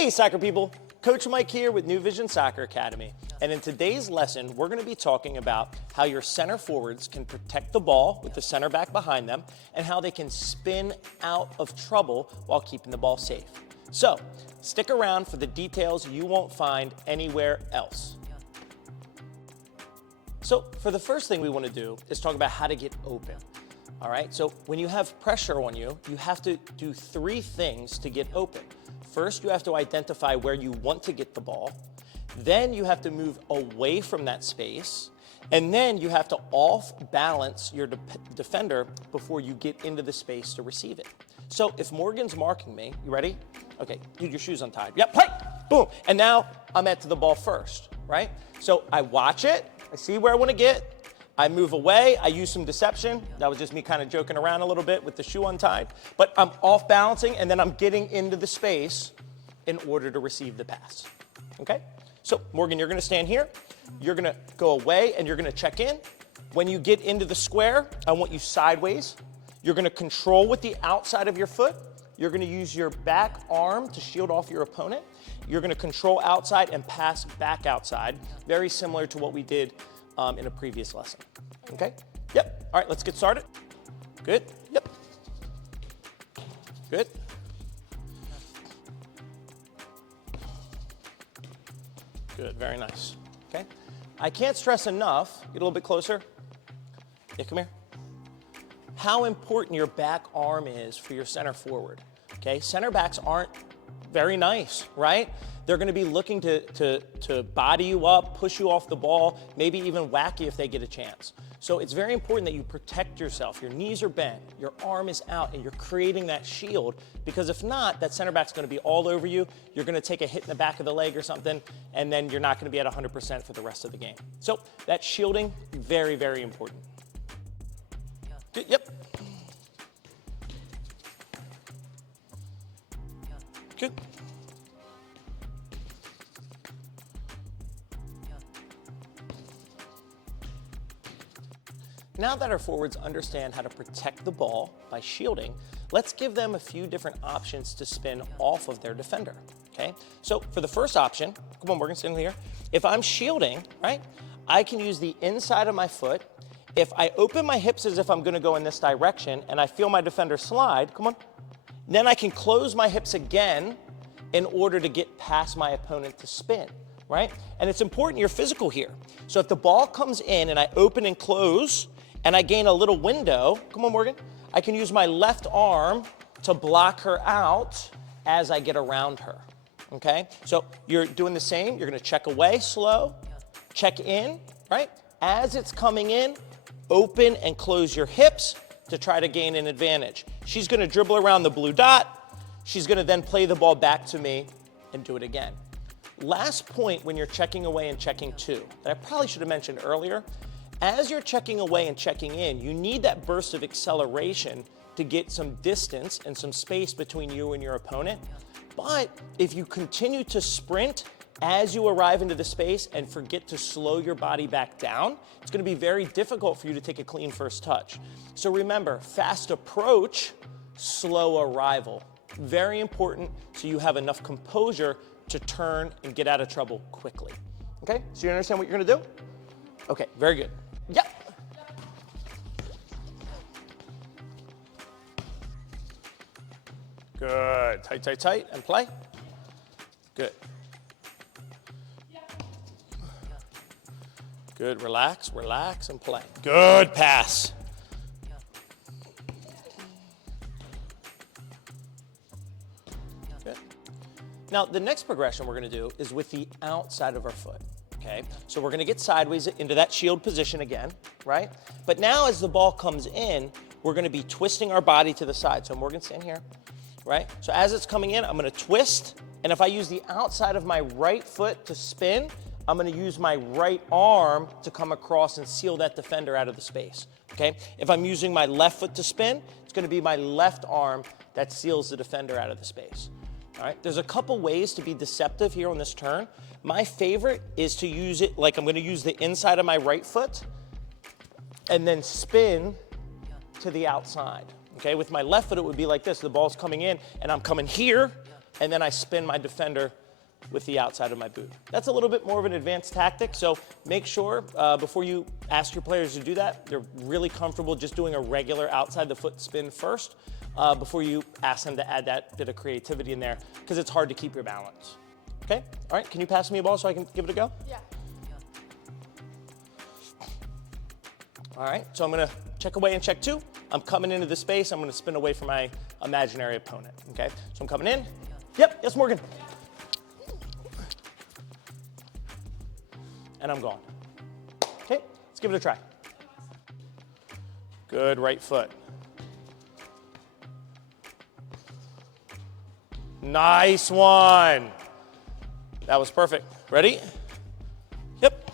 Hey, soccer people. Coach Mike here with New Vision Soccer Academy. And in today's lesson, we're going to be talking about how your center forwards can protect the ball with the center back behind them and how they can spin out of trouble while keeping the ball safe. So, stick around for the details you won't find anywhere else. So, for the first thing we want to do is talk about how to get open. All right, so when you have pressure on you, you have to do three things to get open. First, you have to identify where you want to get the ball. Then you have to move away from that space. And then you have to off-balance your defender before you get into the space to receive it. So if Morgan's marking me, you ready? Okay, dude, your shoe's untied. Yep, play, boom. And now I'm at to the ball first, right? So I watch it, I see where I want to get, I move away, I use some deception. That was just me kind of joking around a little bit with the shoe untied. But I'm off balancing and then I'm getting into the space in order to receive the pass, okay? So Morgan, you're gonna stand here. You're gonna go away and you're gonna check in. When you get into the square, I want you sideways. You're gonna control with the outside of your foot. You're gonna use your back arm to shield off your opponent. You're gonna control outside and pass back outside. Very similar to what we did in a previous lesson, okay? Yep, all right, let's get started. Good, yep. Good. Good, very nice, okay? I can't stress enough, get a little bit closer. Yeah, come here. How important your back arm is for your center forward, okay? Center backs aren't very nice, right? They're gonna be looking to body you up, push you off the ball, maybe even whack you if they get a chance. So it's very important that you protect yourself. Your knees are bent, your arm is out, and you're creating that shield, because if not, that center back's gonna be all over you. You're gonna take a hit in the back of the leg or something, and then you're not gonna be at 100% for the rest of the game. So that shielding, very, very important. Good, yep. Good. Now that our forwards understand how to protect the ball by shielding, let's give them a few different options to spin off of their defender, okay? So for the first option, come on, Morgan, stand here. If I'm shielding, right, I can use the inside of my foot. If I open my hips as if I'm gonna go in this direction and I feel my defender slide, come on, then I can close my hips again in order to get past my opponent to spin, right? And it's important you're physical here. So if the ball comes in and I open and close and I gain a little window, come on, Morgan, I can use my left arm to block her out as I get around her, okay? So you're doing the same. You're gonna check away slow, check in, right? As it's coming in, open and close your hips to try to gain an advantage. She's gonna dribble around the blue dot. She's gonna then play the ball back to me and do it again. Last point when you're checking away and checking to, that I probably should have mentioned earlier, as you're checking away and checking in, you need that burst of acceleration to get some distance and some space between you and your opponent. But if you continue to sprint as you arrive into the space and forget to slow your body back down, it's gonna be very difficult for you to take a clean first touch. So remember, fast approach, slow arrival. Very important so you have enough composure to turn and get out of trouble quickly. Okay, so you understand what you're gonna do? Okay, very good. Yep. Good, tight, tight, tight, and play. Good. Good, relax, relax, and play. Good pass. Good. Now, the next progression we're gonna do is with the outside of our foot, okay? So we're gonna get sideways into that shield position again, right? But now as the ball comes in, we're gonna be twisting our body to the side. So Morgan, stand here, right? So as it's coming in, I'm gonna twist, and if I use the outside of my right foot to spin, I'm gonna use my right arm to come across and seal that defender out of the space, okay? If I'm using my left foot to spin, it's gonna be my left arm that seals the defender out of the space. All right, there's a couple ways to be deceptive here on this turn. My favorite is to use it like I'm gonna use the inside of my right foot and then spin to the outside. Okay, with my left foot, it would be like this. The ball's coming in, and I'm coming here and then I spin my defender with the outside of my boot. That's a little bit more of an advanced tactic, so make sure before you ask your players to do that, they're really comfortable just doing a regular outside the foot spin first before you ask them to add that bit of creativity in there, because it's hard to keep your balance. Okay? All right, can you pass me a ball so I can give it a go? Yeah. All right, so I'm gonna check away and check 2. I'm coming into the space, I'm gonna spin away from my imaginary opponent, okay? So I'm coming in. Yep, yes, Morgan. And I'm gone. Okay, let's give it a try. Good right foot. Nice one. That was perfect. Ready? Yep.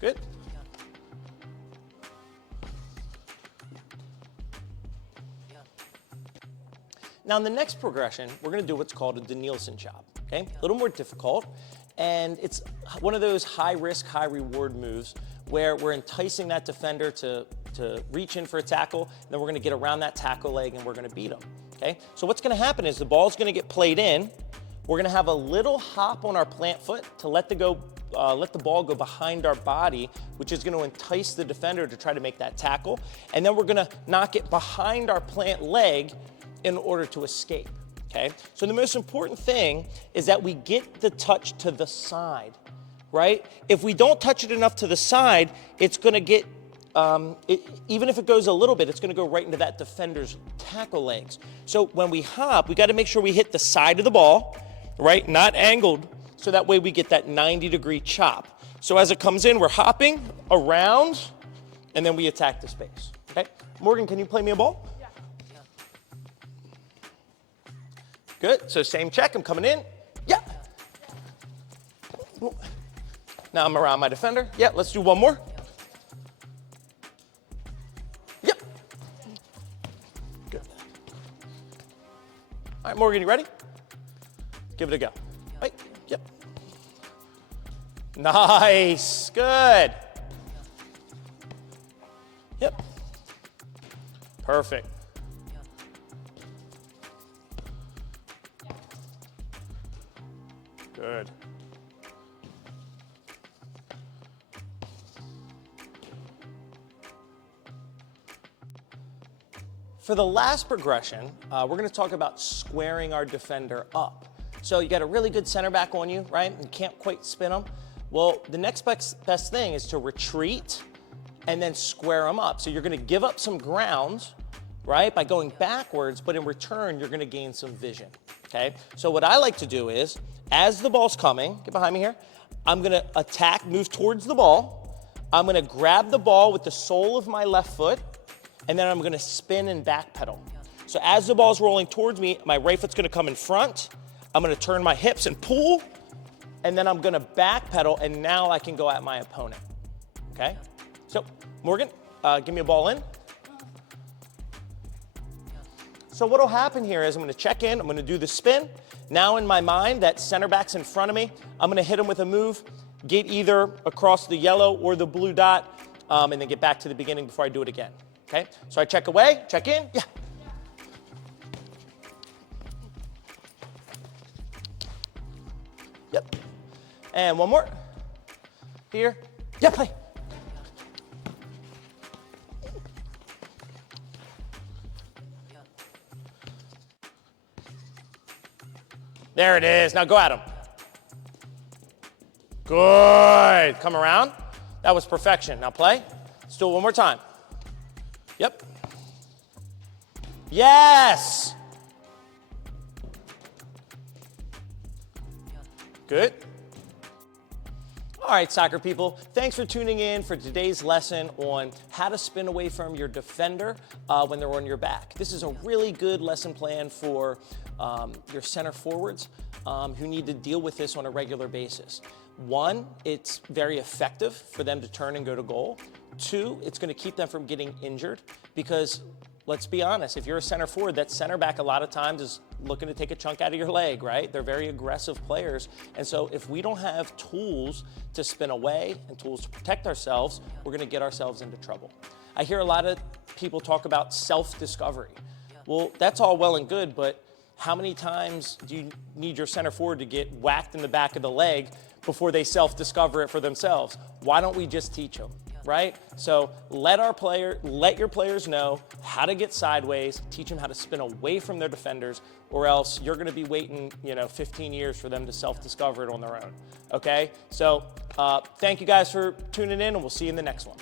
Good. Now in the next progression, we're gonna do what's called a Denílson job, okay? A little more difficult, and it's one of those high risk, high reward moves where we're enticing that defender to reach in for a tackle, and then we're gonna get around that tackle leg and we're gonna beat them, okay? So what's gonna happen is the ball's gonna get played in, we're gonna have a little hop on our plant foot to let the ball go behind our body, which is gonna entice the defender to try to make that tackle, and then we're gonna knock it behind our plant leg in order to escape, okay? So the most important thing is that we get the touch to the side, right? If we don't touch it enough to the side, it's gonna get, even if it goes a little bit, it's gonna go right into that defender's tackle legs. So when we hop, we gotta make sure we hit the side of the ball, right? Not angled, so that way we get that 90-degree chop. So as it comes in, we're hopping around, and then we attack the space, okay? Morgan, can you play me a ball? Good, so same check, I'm coming in. Yeah. Now I'm around my defender. Yeah, let's do one more. Yep. Good. All right, Morgan, you ready? Give it a go. Right, yep. Nice, good. Yep. Perfect. Good. For the last progression, we're going to talk about squaring our defender up. So you got a really good center back on you, right? You can't quite spin them. Well, the next best thing is to retreat and then square them up. So you're going to give up some ground, right, by going backwards, but in return, you're going to gain some vision, okay? So what I like to do is, as the ball's coming, get behind me here, I'm going to attack, move towards the ball. I'm going to grab the ball with the sole of my left foot, and then I'm going to spin and backpedal. So as the ball's rolling towards me, my right foot's going to come in front. I'm going to turn my hips and pull, and then I'm going to backpedal, and now I can go at my opponent, okay? So, Morgan, give me a ball in. So what'll happen here is I'm gonna check in, I'm gonna do the spin. Now in my mind, that center back's in front of me. I'm gonna hit him with a move, get either across the yellow or the blue dot, and then get back to the beginning before I do it again, okay? So I check away, check in, yeah. Yep. And one more. Here, yeah, play. There it is. Now go at him. Good. Come around. That was perfection. Now play. Let's do it one more time. Yep. Yes. Good. All right, soccer people, thanks for tuning in for today's lesson on how to spin away from your defender when they're on your back. This is a really good lesson plan for your center forwards who need to deal with this on a regular basis. One, it's very effective for them to turn and go to goal. Two, it's going to keep them from getting injured because, let's be honest, if you're a center forward, that center back a lot of times is looking to take a chunk out of your leg, right? They're very aggressive players. And so if we don't have tools to spin away and tools to protect ourselves, we're going to get ourselves into trouble. I hear a lot of people talk about self-discovery. Well, that's all well and good, but how many times do you need your center forward to get whacked in the back of the leg before they self-discover it for themselves? Why don't we just teach them, right? So let your players know how to get sideways, teach them how to spin away from their defenders, or else you're going to be waiting, 15 years for them to self-discover it on their own, okay? So thank you guys for tuning in, and we'll see you in the next one.